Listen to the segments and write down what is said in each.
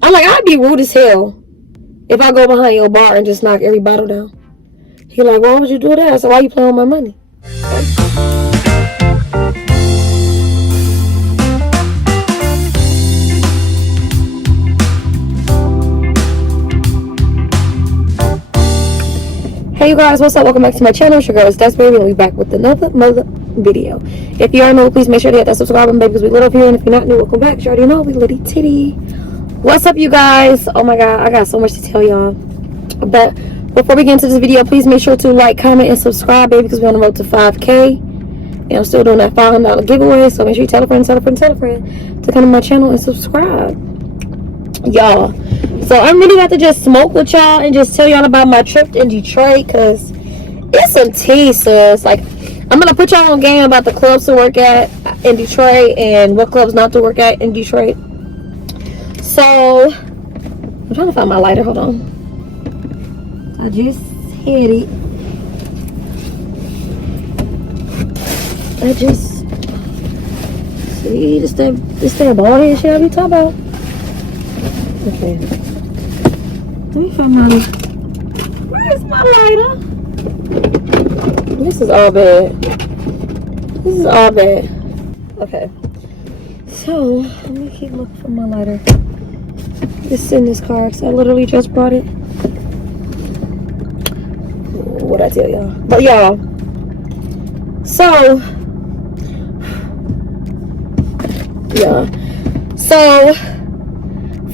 I'm like, I'd be rude as hell if I go behind your bar and just knock every bottle down. He like, why would you do that? I said, why you playing with my money? Hey you guys, what's up? Welcome back to my channel. It's your girl, It's.dessbabyyy, and we're back with another video. If you are new, please make sure to hit that subscribe button, baby, because we lit up here. And if you're not new, welcome back. You already know we litty titty. What's up, you guys? Oh my god, I got so much to tell y'all. But before we get into this video, please make sure to like, comment, and subscribe, baby, because we're on the road to 5K. And I'm still doing that $500 giveaway, so make sure you tell a friend to come to my channel and subscribe, y'all. So I'm really about to just smoke with y'all and just tell y'all about my trip in Detroit, because it's some tea, sis. Like, I'm gonna put y'all on game about the clubs to work at in Detroit and what clubs not to work at in Detroit. So I'm trying to find my lighter. Hold on. I just hit it. I just see this that bald head shit I be talking about. Okay. Let me find my lighter. Where's my lighter? This is all bad. This is all bad. Okay. So let me keep looking for my lighter. It's in this car because I literally just brought it. What'd I tell y'all? But y'all, so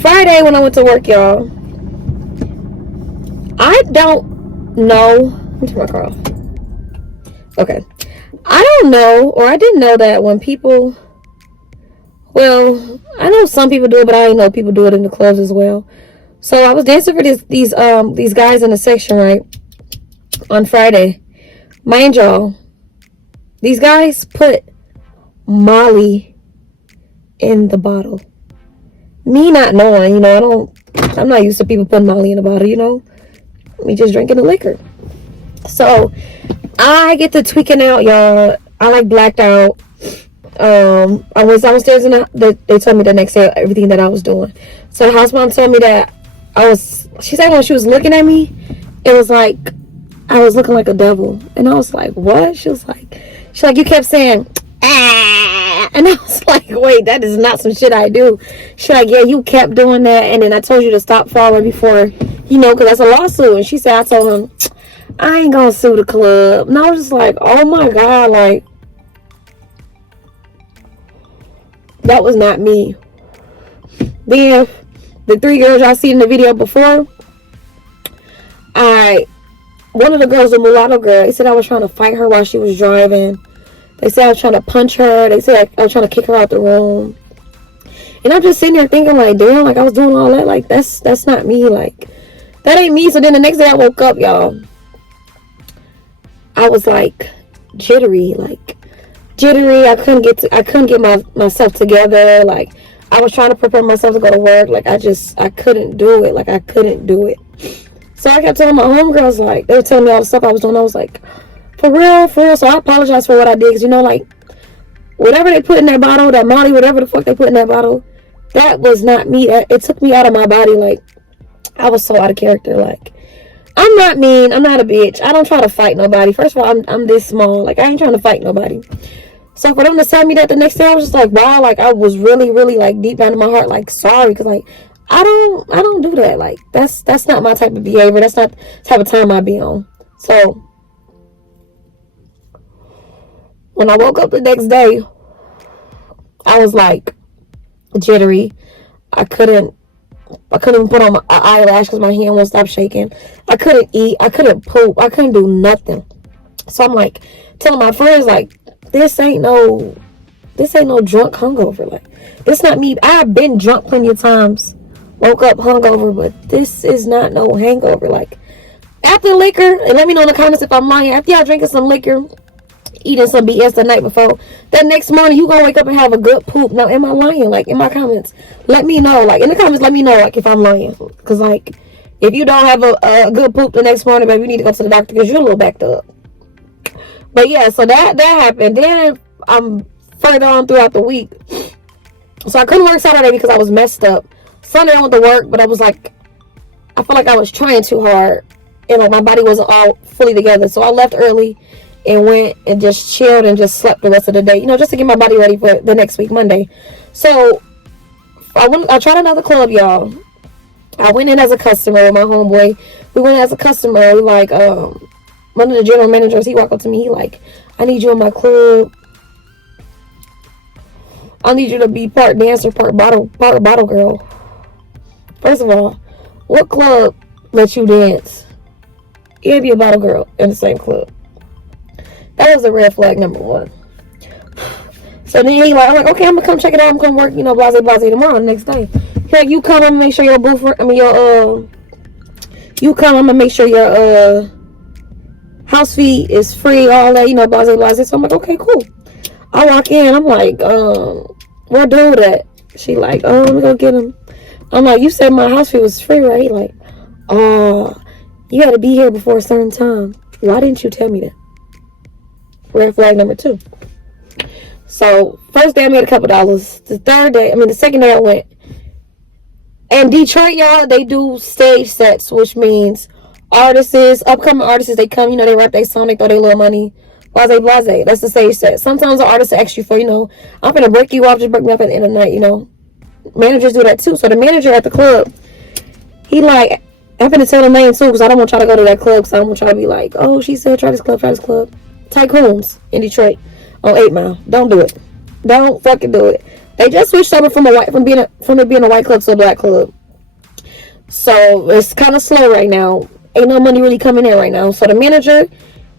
Friday when I went to work, y'all, I don't know. Let me turn my car off. Okay. I don't know, or I didn't know that when people, well, I know some people do it, but I didn't know people do it in the clubs as well. So I was dancing for these guys in the section, right, on Friday. Mind y'all, these guys put Molly in the bottle. Me not knowing, you know, I'm not used to people putting Molly in the bottle, you know. Me just drinking the liquor. So I get to tweaking out, y'all. I like blacked out. I was downstairs and they told me the next day everything that I was doing. So the house mom told me that she said when she was looking at me, it was like I was looking like a devil. And I was like, what? She's like, you kept saying, ah. And I was like, wait, that is not some shit I do. She's like, yeah, you kept doing that. And then I told you to stop following before, you know, because that's a lawsuit. And she said, I told him, I ain't gonna sue the club. And I was just like, oh my god, like, that was not me. Then the 3 girls y'all see in the video before, one of the girls, a mulatto girl, they said I was trying to fight her while she was driving. They said I was trying to punch her. They said I was trying to kick her out the room. And I'm just sitting there thinking, like, damn, like, I was doing all that. Like, that's not me. Like, that ain't me. So then the next day I woke up, y'all, I was like jittery. I couldn't get myself together. Like, I was trying to prepare myself to go to work. Like, I couldn't do it. Like, I couldn't do it. So I kept telling my homegirls, like, they were telling me all the stuff I was doing. I was like, for real. So I apologize for what I did. Because, you know, like, whatever they put in that bottle, that Molly, whatever the fuck they put in that bottle, that was not me. It took me out of my body. Like, I was so out of character. Like, I'm not mean. I'm not a bitch. I don't try to fight nobody. First of all, I'm this small. Like, I ain't trying to fight nobody. So for them to tell me that the next day, I was just like, wow. Like, I was really, really, like, deep down in my heart, like, sorry. Because, like, I don't do that. Like, that's not my type of behavior. That's not the type of time I be on. So when I woke up the next day, I was like jittery. I couldn't even put on my eyelash because my hand won't stop shaking. I couldn't eat. I couldn't poop. I couldn't do nothing. So I'm like telling my friends, like, this ain't no drunk hungover. Like, this not me. I've been drunk plenty of times, woke up hungover, but this is not no hangover. Like, after liquor, and let me know in the comments if I'm lying. After y'all drinking some liquor, eating some BS the night before, that next morning you gonna wake up and have a good poop. Now, am I lying? Like, in my comments, let me know. Like, in the comments, let me know, like, if I'm lying. Because, like, if you don't have a good poop the next morning, baby, you need to go to the doctor because you're a little backed up. But yeah, so that happened. Then I'm further on throughout the week. So I couldn't work Saturday because I was messed up. Sunday I went to work, but I was like, I felt like I was trying too hard, and like my body wasn't all fully together. So I left early and went and just chilled and just slept the rest of the day, you know, just to get my body ready for the next week, Monday. So I tried another club, y'all. I went in as a customer with my homeboy. We went in as a customer. We like, one of the general managers, he walked up to me. He like, I need you in my club. I need you to be part dancer, part bottle girl. First of all, what club lets you dance and be a bottle girl in the same club? That was a red flag number one. So then he like, I'm like, okay, I'm gonna come check it out. I'm gonna work, you know, blase tomorrow, the next day. He like, you come, I'm gonna make sure your you come, I'm gonna make sure your house fee is free, all that, you know, blase. So I'm like, okay, cool. I walk in, I'm like, where dude at? She like, let me go get him. I'm like, you said my house fee was free, right? He like, you gotta be here before a certain time. Why didn't you tell me that? Red flag number two. So, first day I made a couple dollars. The second day I went. And Detroit, y'all, they do stage sets, which means upcoming artists, they come, you know, they rap their song, they throw their little money. Blase. That's the stage set. Sometimes the artist asks you for, you know, I'm gonna break you off, just break me up at the end of the night, you know. Managers do that too. So the manager at the club, he like, I'm gonna tell the name too, because I don't want y'all to go to that club, because I don't want y'all to be like, oh, she said try this club. Tycoons in Detroit on 8 Mile. Don't do it. Don't fucking do it. They just switched over from being a white club to a black club. So it's kind of slow right now. Ain't no money really coming in right now. So the manager,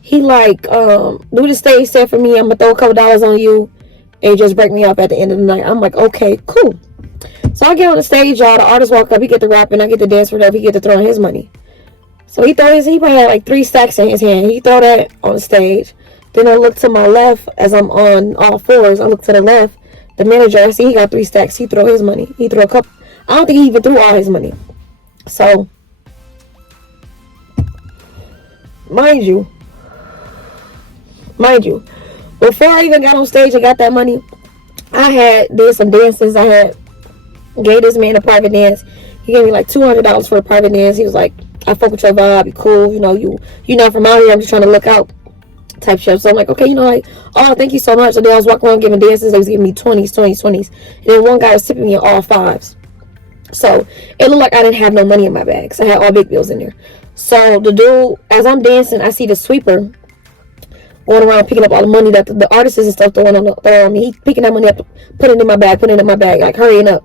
he like, do the stage set for me. I'm gonna throw a couple dollars on you and just break me up at the end of the night. I'm like, okay, cool. So I get on the stage, y'all. The artist walk up, he get the rapping, I get the dance for that, he get to throw his money. So he probably had like 3 stacks in his hand. He throw that on the stage. Then I look to my left as I'm on all fours. I look to the left. The manager, I see he got 3 stacks. He throw his money. He threw a couple. I don't think he even threw all his money. So, mind you, before I even got on stage and got that money, I did some dances. I gave this man a private dance. He gave me like $200 for a private dance. He was like, I fuck with your vibe. You cool. You know, you're not from out here. I'm just trying to look out. Type shit. So I'm like, okay, you know, like, oh, thank you so much. So then I was walking around giving dances. They was giving me 20s. And then one guy was tipping me all 5s. So it looked like I didn't have no money in my bag. So I had all big bills in there. So the dude, as I'm dancing, I see the sweeper going around picking up all the money that the artists and stuff throwing on me. He picking that money up, putting it in my bag, like hurrying up.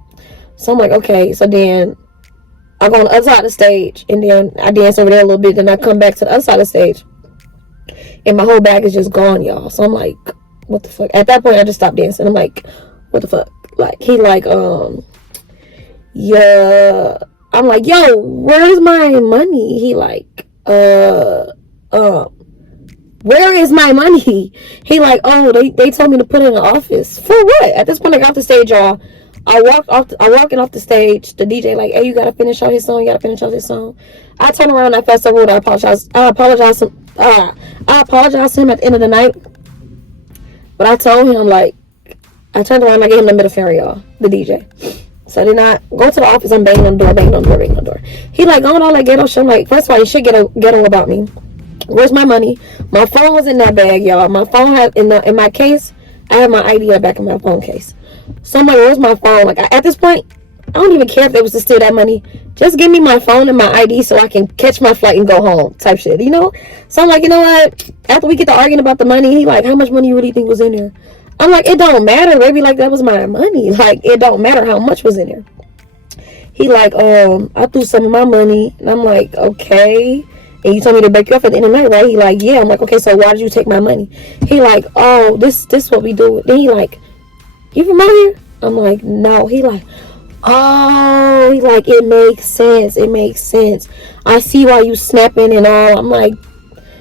So I'm like, okay. So then I go on the other side of the stage, and then I dance over there a little bit. Then I come back to the other side of the stage. And my whole bag is just gone, y'all. So I'm like, what the fuck? At that point, I just stopped dancing. I'm like, what the fuck? Like, he like, yeah. I'm like, yo, where's my money? He like, where is my money? He like, oh, they told me to put it in the office. For what? At this point, I got off the stage, y'all. I walking off the stage. The DJ like, hey, you gotta finish out his song. I turn around. I fast forward. I apologize to him at the end of the night. But I told him, like, I turned around and I gave him the middle finger, y'all. The DJ. So then I go to the office. I'm banging on the door. He like going all that ghetto shit. I'm like, first of all, you should ghetto about me. Where's my money? My phone was in that bag, y'all. My phone had in my case. I have my ID in the back of my phone case. So I'm like, where's my phone? Like, at this point, I don't even care if they was to steal that money. Just give me my phone and my ID so I can catch my flight and go home type shit, you know? So I'm like, you know what? After we get to arguing about the money, he like, how much money you really think was in there? I'm like, it don't matter, baby. Like, that was my money. Like, it don't matter how much was in there. He like, I threw some of my money. And I'm like, okay. And you told me to break you off at the end of the night, right? He like, yeah. I'm like, okay, so why did you take my money? He like, oh, this what we do. Then he like, you from out here? I'm like, no. He like, oh, he like, it makes sense. I see why you snapping and all. I'm like,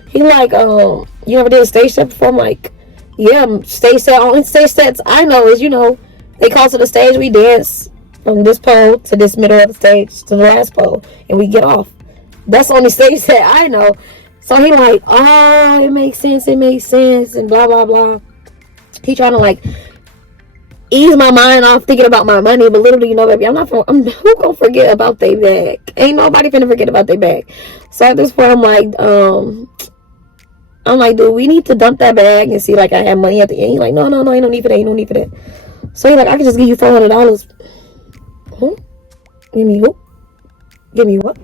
he like, you ever did a stage set before? I'm like, yeah, stage set. Only stage sets I know is, you know, they call to the stage, we dance from this pole to this middle of the stage to the last pole, and we get off. That's the only stage set I know. So he like, oh, it makes sense, and blah, blah, blah. He trying to like ease my mind off thinking about my money. But little do you know, baby, who gonna forget about their bag? Ain't nobody finna forget about their bag. So at this point, I'm like, dude, we need to dump that bag and see like I have money at the end. He's like, no, ain't no need for that, ain't no need for that. So he's like, I can just give you $400. Who? Give me who? Give me what?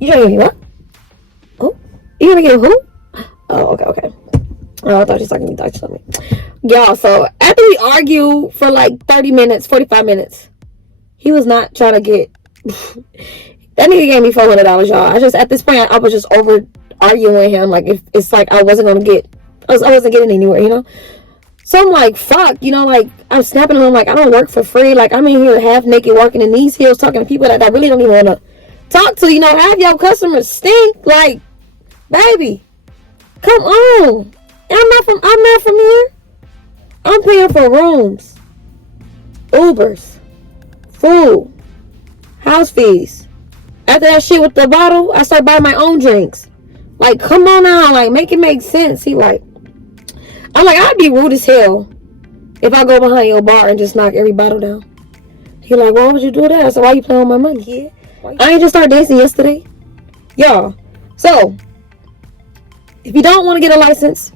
You trying to give me what? Oh, you gonna give who? Oh, okay. Oh, I thought you was talking to me. Y'all, so after we argue for like 30 minutes, 45 minutes, he was not trying to get... That nigga gave me $400, y'all. At this point, I was just over arguing with him. Like, if it's like I wasn't going to get... I wasn't getting anywhere, you know? So I'm like, fuck, you know, like, I'm snapping at him, like, I don't work for free. Like, I'm in here half naked working in these heels, talking to people that I really don't even want to talk to. You know, have your customers stink. Like, baby, come on. I'm not from here. I'm paying for rooms, Ubers, food, house fees. After that shit with the bottle, I started buying my own drinks. Like, come on now, like, make it make sense. He like, I'm like, I'd be rude as hell if I go behind your bar and just knock every bottle down. He like, why would you do that? I said, why you playing with my money? Yeah. I ain't just started dancing yesterday. Y'all. So, if you don't want to get a license,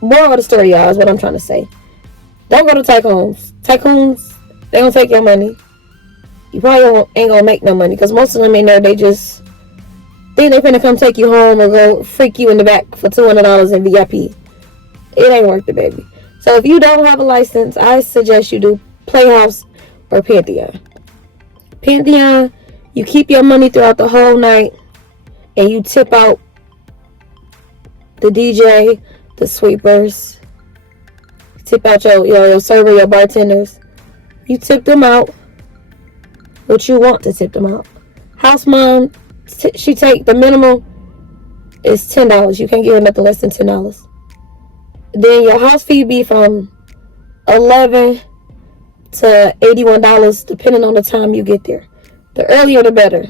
moral of the story, y'all, is what I'm trying to say. Don't go to Tycoons. Tycoons, they gonna take your money. You probably ain't gonna make no money, because most of them in there, they just think they finna come take you home or go freak you in the back for $200 in VIP. It ain't worth it, baby. So if you don't have a license, I suggest you do Playhouse or Pantheon. Pantheon, you keep your money throughout the whole night, and you tip out the DJ, the sweepers, tip out your server, your bartenders. You tip them out what you want to tip them out. House mom, she take the minimum is $10. You can't give her nothing less than $10. Then your house fee be from $11 to $81 depending on the time you get there. The earlier the better.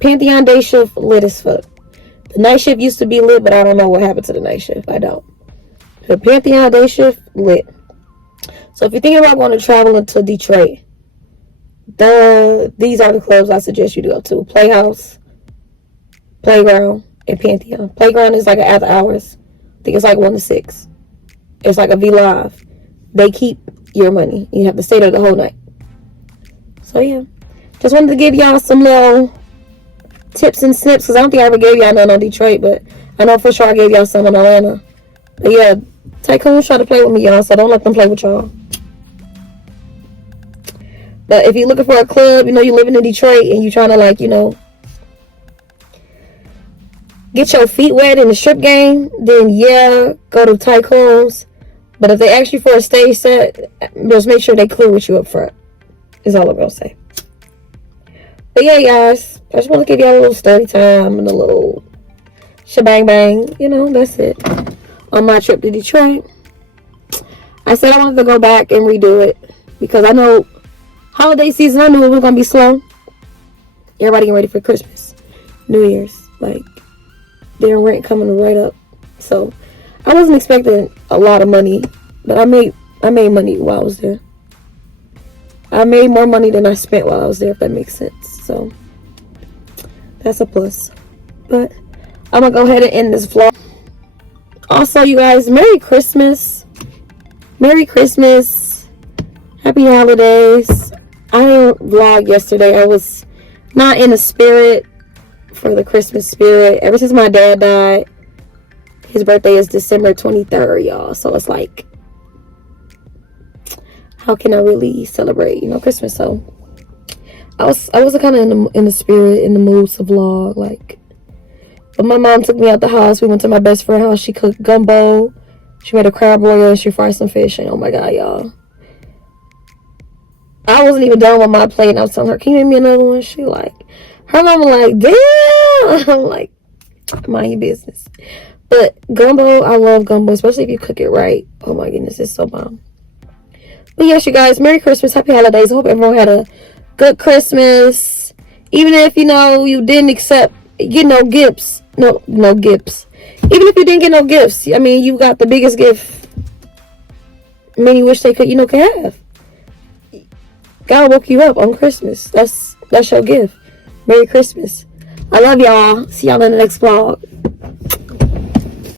Pantheon day shift lit as fuck. The night shift used to be lit, but I don't know what happened to the night shift. I don't. The Pantheon day shift lit. So if you're thinking about going to travel into Detroit, these are the clubs I suggest you to go to. Playhouse, Playground, and Pantheon. Playground is like an after hours. I think it's like 1 to 6. It's like a V Live. They keep your money. You have to stay there the whole night. So yeah. Just wanted to give y'all some little tips and snips, because I don't think I ever gave y'all none on Detroit, but I know for sure I gave y'all some in Atlanta. But yeah, Tycoons try to play with me, y'all, so don't let them play with y'all. But if you're looking for a club, you know, you're living in Detroit and you're trying to, like, you know, get your feet wet in the strip game, then yeah, go to Tycoons. But if they ask you for a stage set, just make sure they clear with you up front. Is all I'm gonna say. But yeah, guys, I just want to give y'all a little story time and a little shebang bang. You know, that's it. On my trip to Detroit, I said I wanted to go back and redo it, because I know holiday season, I knew it was gonna be slow. Everybody getting ready for Christmas, New Year's, like their rent coming right up. So I wasn't expecting a lot of money, but I made money while I was there. I made more money than I spent while I was there, if that makes sense. So that's a plus. But I'm gonna go ahead and end this vlog. Also, you guys, Merry Christmas. Merry Christmas. Happy holidays. I didn't vlog yesterday. I was not in the spirit for the Christmas spirit. Ever since my dad died, his birthday is December 23rd, y'all. So it's like, how can I really celebrate, you know, Christmas? So I was kind of in the spirit, in the mood to vlog, like. But my mom took me out the house. We went to my best friend's house. She cooked gumbo. She made a crab boil and she fried some fish. And oh my God, y'all. I wasn't even done with my plate. And I was telling her, can you make me another one? She like, her mama like, damn. I'm like, mind your business. But gumbo, I love gumbo, especially if you cook it right. Oh my goodness, it's so bomb. But yes, you guys, Merry Christmas, Happy Holidays. I hope everyone had a good Christmas. Even if, you know, you didn't get no gifts. No gifts. Even if you didn't get no gifts, I mean, you got the biggest gift many wish they could, could have. God woke you up on Christmas. That's your gift. Merry Christmas. I love y'all. See y'all in the next vlog.